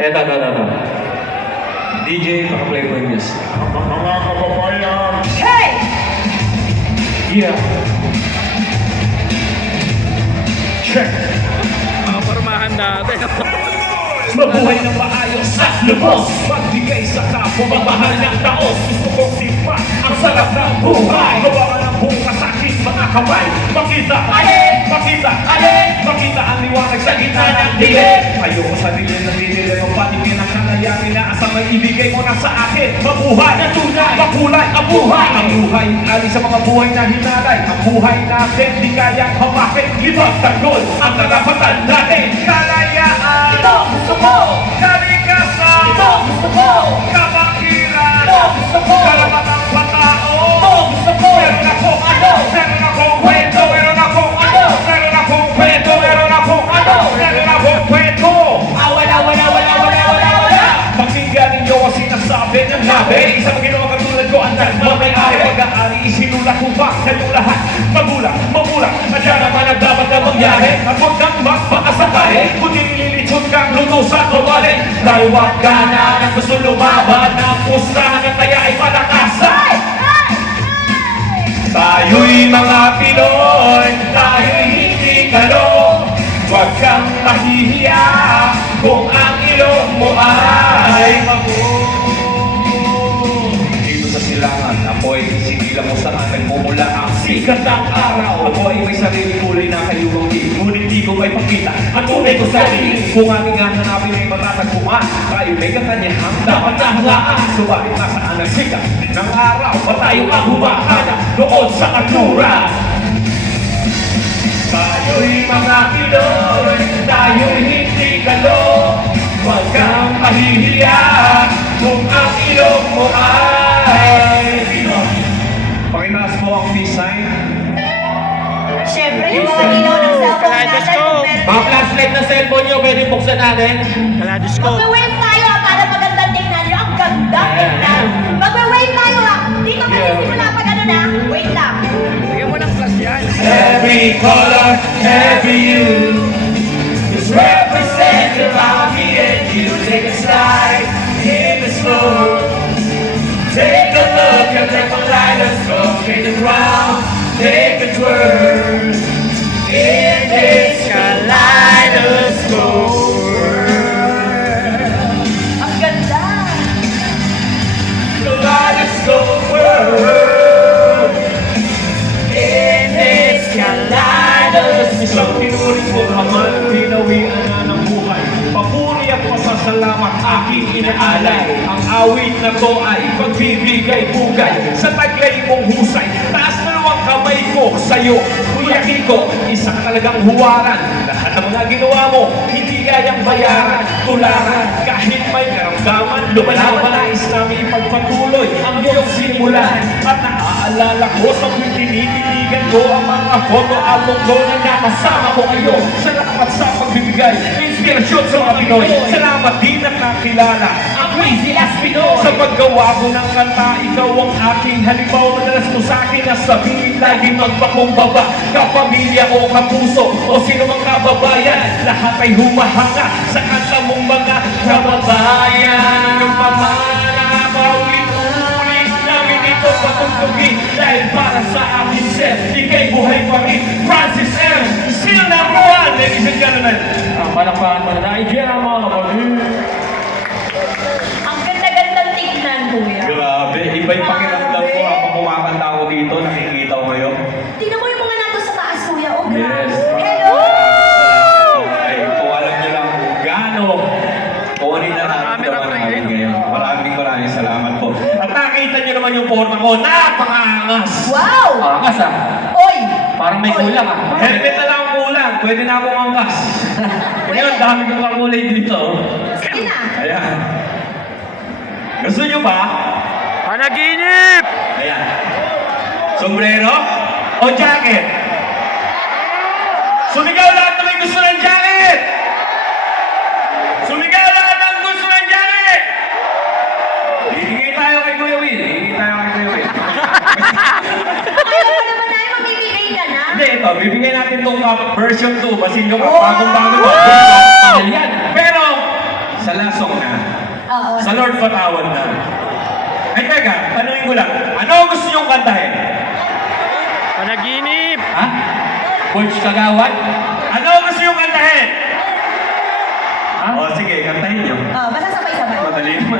Eto. DJ, paka-play ko yung music. Mga kababayan! Hey! Yeah. Check! Mga pormahan natin. Mabuhay ng maayos at lubos. Magbigay sa kapwa, magmahal ng taos. Gusto kong tikman ang sarap ng buhay. Gawa ng bukas sa aking mga kamay. Makita, makita ang liwanag sa gitna ng dilim. Ayoko sa dilim na dinilim ang patingin ng kanayanin na asang may ibigay mo na sa akin. Mabuhay na tunay, makulay ang buhay. Ang buhay, alis sa mga buhay na hinalay. Ang buhay natin, di kayang hawakin. Libag tanggol ang karapatan natin. Kalayaan, Ito gusto ko! kalikasan, Ito gusto ko! kabakiran, Ito gusto ko! karapatang patao. Ito gusto ko! Meron akong ano, meron akong kwento, meron akong ano, meron akong kwento, meron akong ano, meron akong kwento. Wala! Pakinggan ninyo ang sinasabi ng nabi. Isang ginawa katulad ko ang nagmamayari. Pag-aari, isinula ko ba kayong lahat? Magulang, at yan naman ang dapat na mangyari. At huwag kang magpakasakali, kundi nililitsyon kang luto sa kawali. Dahil wag ka na nang gusto lumaban, ang pustahan ng kaya ay palakasan. Tayo'y mga Pinoy, tayo'y hindi kalo. Huwag kang mahihiya kung ang ilong mo ay dito sa silangan, ako'y sinilang mo saan nagmumula ang sikat ng araw. Ako ay may sarili kulay na kayong ngunit di ko may pakita at tunay ko sarili. Kung aking hanapin ay matatagpuan, tayo may kakanyahang dapat nahalaan. Subalit nasaan ang sikat ng araw, ba tayo ang humahanap doon sa kanluran? Tayo'y mga Pinoy, tayo'y hindi kalo. Huwag kang mahihiya kung ang ilong mo ay Pinoy. Pakitaas mo ang peace sign. Siyempre, yung mga ilaw ng cellphone natin. Kaleidoscope. Mga flashlight na cellphone nyo, pwede buksan natin. Kaleidoscope. Magwe-wave tayo para magandang tingnan nyo. Ang ganda tingnan. Magwe-wave tayo Dito magsisimula pag ano na. Wait lang. Bigyan mo ng plus yan. Every color, every hue is represented by me and you. Take a slide in the snow. Take a look at the kaleidoscope in the ground. Take a twirl in this kaleidoscope. Ang ganda. Kaleidoscope world. In this kaleidoscope. Isang tinuring ko naman, pinawian na ng buhay. Papuri at pasasalamat aking inaalay. Ang awit na to ay pagbibigay-bugay sa taglay mong husay. Taas na ang kamay ko sa'yo, kuyakin ko, isa ka talagang huwaran. Lahat ng mga ginawa mo, hindi kayang bayaran, tularan. Kahit may karamdaman, lumalaban nais namin ipagpatuloy ang iyong simulan. At naaalala ko sa tinititigan ko ang mga photo album ko na nakasama ko kayo. Salamat sa pagbibigay, inspirasyon sa mga Pinoy. Salamat din at nakilala ang Crazy Las Pinoy. Sa paggawa ko ng kanta, ikaw ang aking halimbawa. Madalas mo sa akin na sabihin, lagi magpakumbaba. Kapamilya o kapuso o sino mang kababayan, lahat ay humahanga sa kanta mong mga kababayan. Yung pamana, paulit-ulit namin ito patutugin. Dahil para sa akin, sir, ikay buhay pa rin. Francis M. Still number one, ladies and gentlemen. Ang palakpakan mo na naigyan, mga kapatid. Ang ganda-gandang tingnan, kuya. Grabe, iba yung pakiramdam ko habang kumakanta ako dito, nakikita ko ngayon. Tingnan mo yung mga nandun sa taas, kuya. Oh, grabe. Yes. Hello! Ay, kung alam niyo lang kung gaano, kunin na natin Camera naman pa namin rin. ngayon. Maraming salamat po. At nakita niyo naman yung forma ko, napaka-angas. Wow! Angas ah. Oy! Parang may Oy. kulang ah. Helmet na lang ang kulang, pwede na akong angkas. Ngayon, dami kong kakulay dito. Sige na. Ayan. Gusto niyo ba? Panaginip! Ayan. Sombrero o jacket? Sumigaw lahat na may gusto ng jacket! Sumigaw lahat ng gusto ng jacket! Hihingay tayo kay Kuya Will. Hihingay tayo kay Kuya Will. Kaya pa naman tayo mamibigay ka na. Hindi, ito. Bibigyan natin itong version 2. Basin nyo ka. Wow! Bagong-bago. Mahal yan. Pero, sa lasong ko lang. Ano ang gusto niyong kantahin? Panaginip! Ha? Bulls Kagawad? Ano ang gusto niyong kantahin? Ha? O sige, kantahin niyo. Oh, basta sabay-sabay. Madali naman.